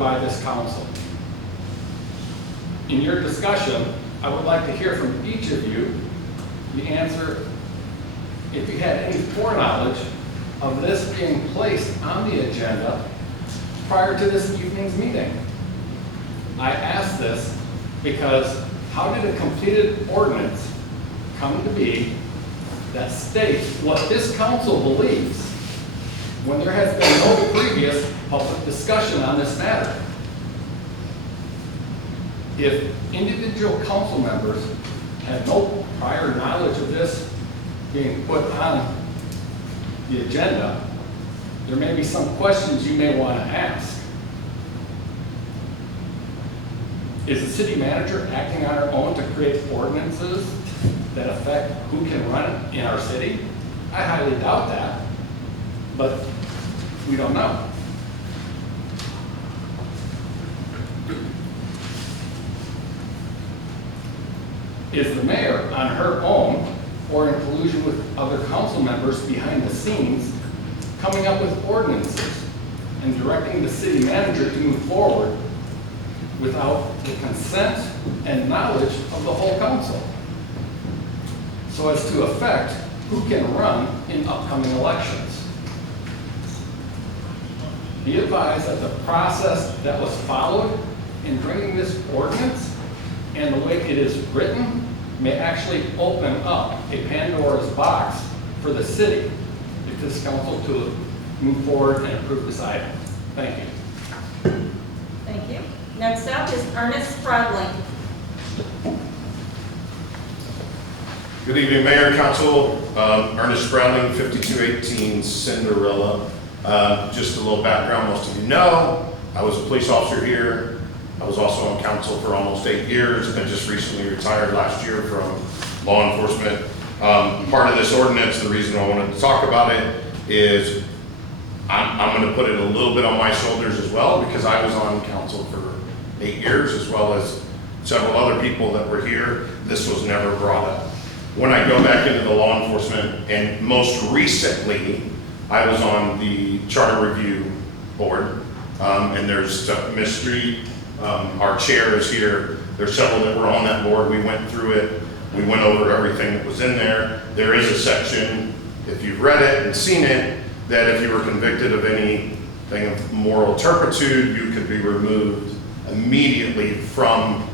by this council. In your discussion, I would like to hear from each of you the answer if you had any foreknowledge of this being placed on the agenda prior to this evening's meeting. I ask this because how did a completed ordinance come to be that states what this council believes when there has been no previous public discussion on this matter? If individual council members had no prior knowledge of this being put on the agenda, there may be some questions you may want to ask. Is the city manager acting on her own to create ordinances that affect who can run in our city? I highly doubt that, but we don't know. Is the mayor on her own or in collusion with other council members behind the scenes coming up with ordinances and directing the city manager to move forward without the consent and knowledge of the whole council, so as to affect who can run in upcoming elections? Be advised that the process that was followed in bringing this ordinance and the way it is written may actually open up a Pandora's box for the city if this council to move forward and approve this item. Thank you. Thank you. Next up is Ernest Spradling. Good evening, Mayor and Council. Ernest Spradling, 5218 Cinderella. Just a little background, most of you know, I was a police officer here. I was also on council for almost 8 years and just recently retired last year from law enforcement. Part of this ordinance, the reason I wanted to talk about it is I'm going to put it a little bit on my shoulders as well, because I was on council for 8 years, as well as several other people that were here. This was never brought up. When I go back into the law enforcement, and most recently, I was on the charter review board, and there's Ms. Street, our chair is here. There's several that were on that board. We went through it. We went over everything that was in there. There is a section, if you've read it and seen it, that if you were convicted of anything of moral turpitude, you could be removed immediately from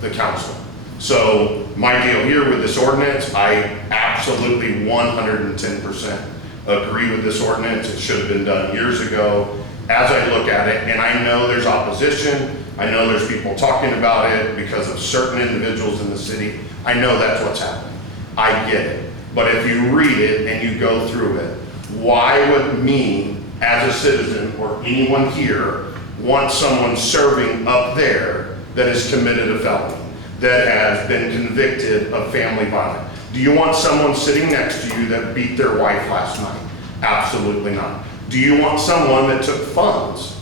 the council. So my deal here with this ordinance, I absolutely 110% agree with this ordinance. It should have been done years ago. As I look at it, and I know there's opposition, I know there's people talking about it because of certain individuals in the city. I know that's what's happening. I get it. But if you read it and you go through it, why would me, as a citizen, or anyone here, want someone serving up there that has committed a felony, that has been convicted of family violence? Do you want someone sitting next to you that beat their wife last night? Absolutely not. Do you want someone that took funds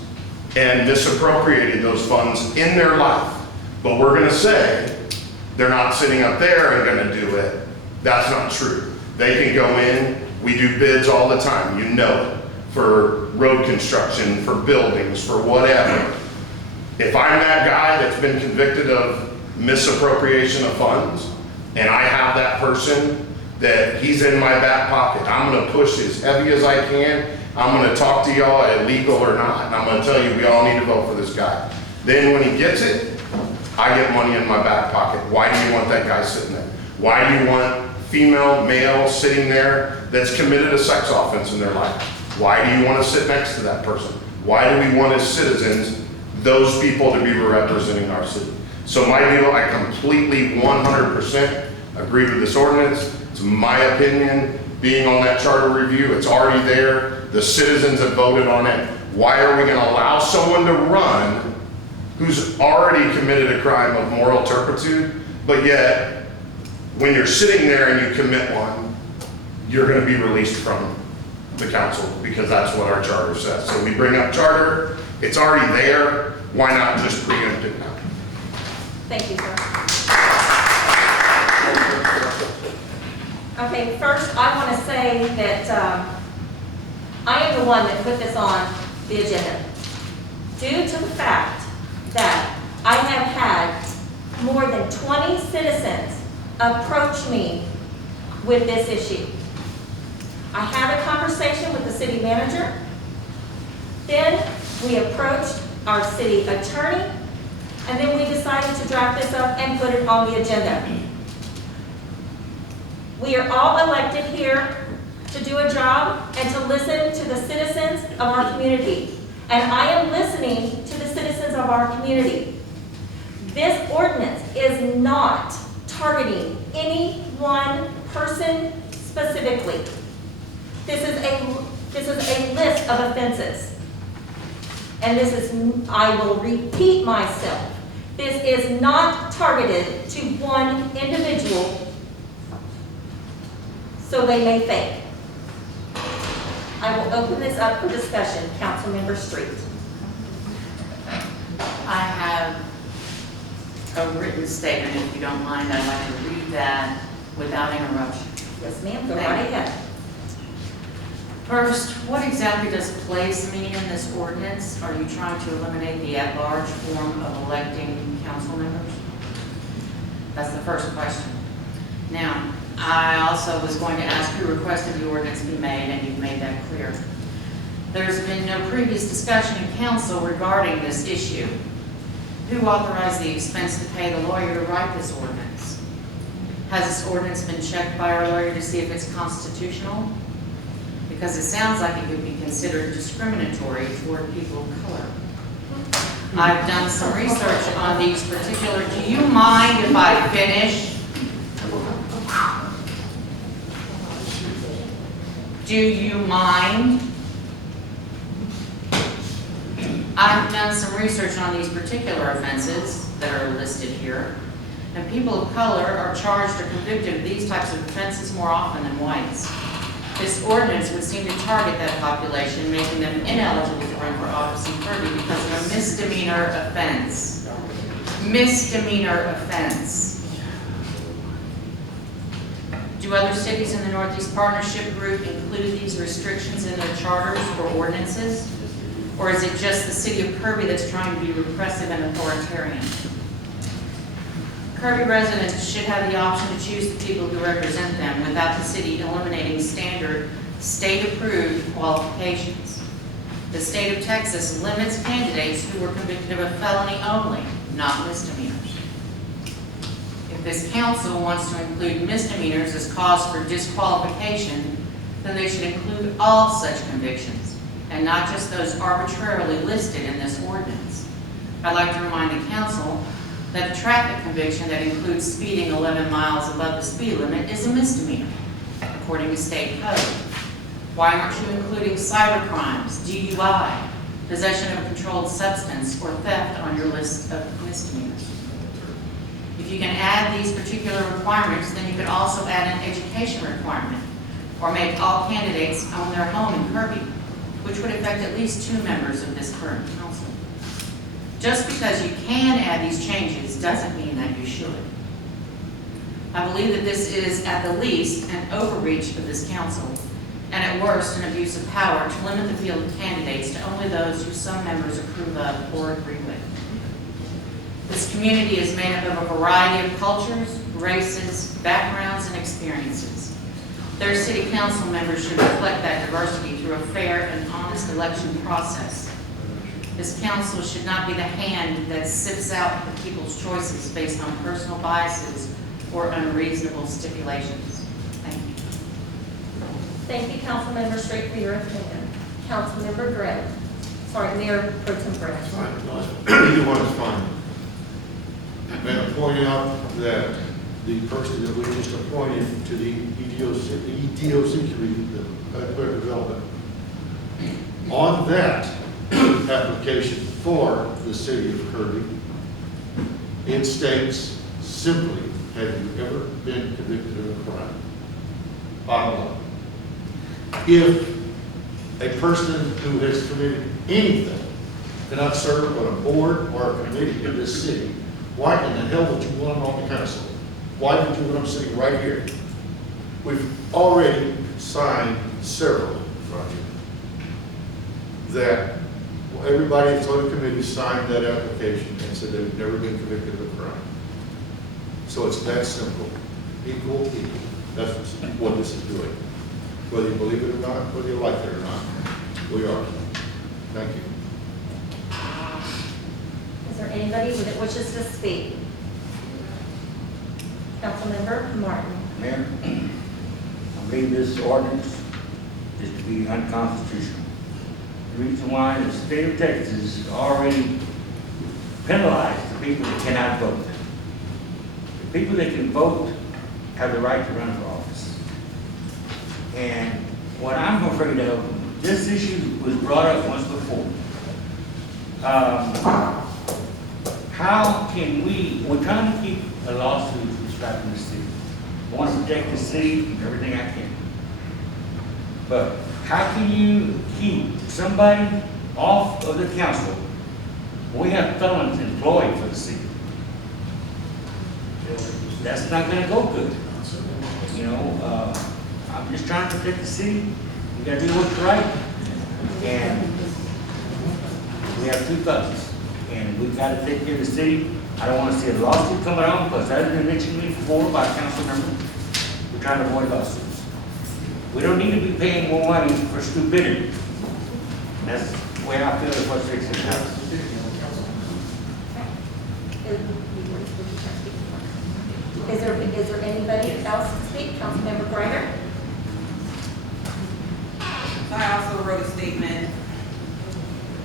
and misappropriated those funds in their life, but we're going to say they're not sitting up there and going to do it? That's not true. They can go in. We do bids all the time, you know it, for road construction, for buildings, for whatever. If I'm that guy that's been convicted of misappropriation of funds, and I have that person that he's in my back pocket, I'm going to push as heavy as I can. I'm going to talk to y'all, illegal or not, and I'm going to tell you we all need to vote for this guy. Then when he gets it, I get money in my back pocket. Why do you want that guy sitting there? Why do you want female, male sitting there that's committed a sex offense in their life? Why do you want to sit next to that person? Why do we want as citizens those people to be representing our city? So my deal, I completely 100% agree with this ordinance. It's my opinion. Being on that charter review, it's already there. The citizens have voted on it. Why are we going to allow someone to run who's already committed a crime of moral turpitude, but yet when you're sitting there and you commit one, you're going to be released from the council, because that's what our charter says. So we bring up charter, it's already there. Why not just preempt it now? Thank you, sir. Okay, first I want to say that I am the one that put this on the agenda. due to the fact that I have had more than 20 citizens approach me with this issue. I had a conversation with the city manager. Then we approached our city attorney, and then we decided to draft this up and put it on the agenda. We are all elected here to do a job and to listen to the citizens of our community. And I am listening to the citizens of our community. This ordinance is not targeting any one person specifically. This is a list of offenses. And this is, I will repeat myself, this is not targeted to one individual so they may think. I will open this up for discussion. Councilmember Street. I have a written statement, if you don't mind. I'd like to read that without interruption. Yes, ma'am, go right ahead. First, what exactly does place mean in this ordinance? Are you trying to eliminate the at-large form of electing council members? That's the first question. Now, I also was going to ask who requested the ordinance be made, and you've made that clear. There's been no previous discussion in council regarding this issue. Who authorized the expense to pay the lawyer to write this ordinance? Has this ordinance been checked by our lawyer to see if it's constitutional? Because it sounds like it could be considered discriminatory toward people of color. I've done some research on these particular, do you mind if I finish? Do you mind? I've done some research on these particular offenses that are listed here, and people of color are charged or convicted of these types of offenses more often than whites. This ordinance would seem to target that population, making them ineligible to run for office in Kirby because of a misdemeanor offense. Misdemeanor offense. Do other cities in the Northeast Partnership Group include these restrictions in their charters or ordinances? Or is it just the city of Kirby that's trying to be repressive and authoritarian? Kirby residents should have the option to choose the people who represent them without the city eliminating standard state-approved qualifications. The state of Texas limits candidates who were convicted of a felony only, not misdemeanors. If this council wants to include misdemeanors as cause for disqualification, then they should include all such convictions, and not just those arbitrarily listed in this ordinance. I'd like to remind the council that a traffic conviction that includes speeding 11 miles above the speed limit is a misdemeanor, according to state code. Why aren't you including cyber crimes, DUI, possession of a controlled substance, or theft on your list of misdemeanors? If you can add these particular requirements, then you could also add an education requirement, or make all candidates own their home in Kirby, which would affect at least 2 members of this current council. Just because you can add these changes doesn't mean that you should. I believe that this is at the least an overreach of this council, and at worst an abuse of power to limit the field of candidates to only those who some members approve of or agree with. This community is made up of a variety of cultures, races, backgrounds, and experiences. Their city council members should reflect that diversity through a fair and honest election process. This council should not be the hand that sifts out the people's choices based on personal biases or unreasonable stipulations. Thank you. Thank you, Councilmember Street, for your opinion. Councilmember Grimm. Sorry, Mayor Pro Tem Grimm. Either one is fine. I'm going to point out that the person that we just appointed to the EDOC committee, the Economic Development, on that application for the city of Kirby, it states simply, have you ever been convicted of a crime? Bottom line. If a person who has committed anything cannot serve on a board or a committee in this city, why in the hell would you want them on the council? Why would you want them sitting right here? We've already signed several, Roger, that everybody that's on the committee signed that application and said they've never been convicted of a crime. So it's that simple. Equal. That's what this is doing. Whether you believe it or not, whether you like it or not, we are. Thank you. Is there anybody that wishes to speak? Councilmember Martin. Mayor, I believe this ordinance is to be unconstitutional. The reason why the state of Texas already penalized the people that cannot vote. The people that can vote have the right to run for office. And what I'm afraid of, this issue was brought up once before. How can we're trying to keep a lawsuit from striking the city. I want to protect the city and everything I can. But how can you keep somebody off of the council when we have felons employed for the city? That's not gonna go good. You know, I'm just trying to protect the city. We gotta do what's right. And we have two felons. And we've gotta take care of the city. I don't wanna see a lawsuit coming on, because that has been mentioned to me before by a council member. We're trying to avoid lawsuits. We don't need to be paying more money for stupidity. That's the way I feel is what's fixing the house. Is there anybody else to speak? Councilmember Greiner? I also wrote a statement.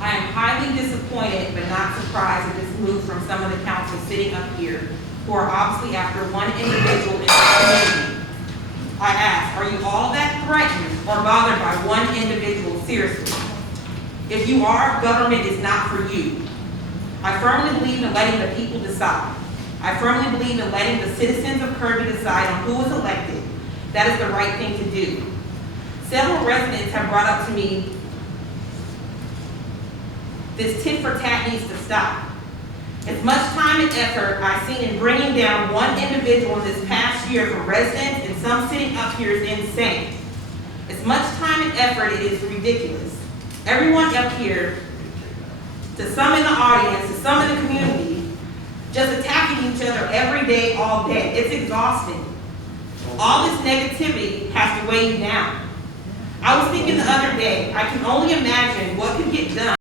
I am highly disappointed but not surprised at this move from some of the council sitting up here who are obviously after one individual in the community. I ask, are you all that threatened or bothered by one individual? Seriously. If you are, government is not for you. I firmly believe in letting the people decide. I firmly believe in letting the citizens of Kirby decide on who is elected. That is the right thing to do. Several residents have brought up to me, this tit for tat needs to stop. As much time and effort I've seen in bringing down one individual in this past year from residents and some sitting up here is insane. As much time and effort, it is ridiculous. Everyone up here, to some in the audience, to some in the community, just attacking each other every day, all day. It's exhausting. All this negativity has to weigh you down. I was thinking the other day, I can only imagine what could get done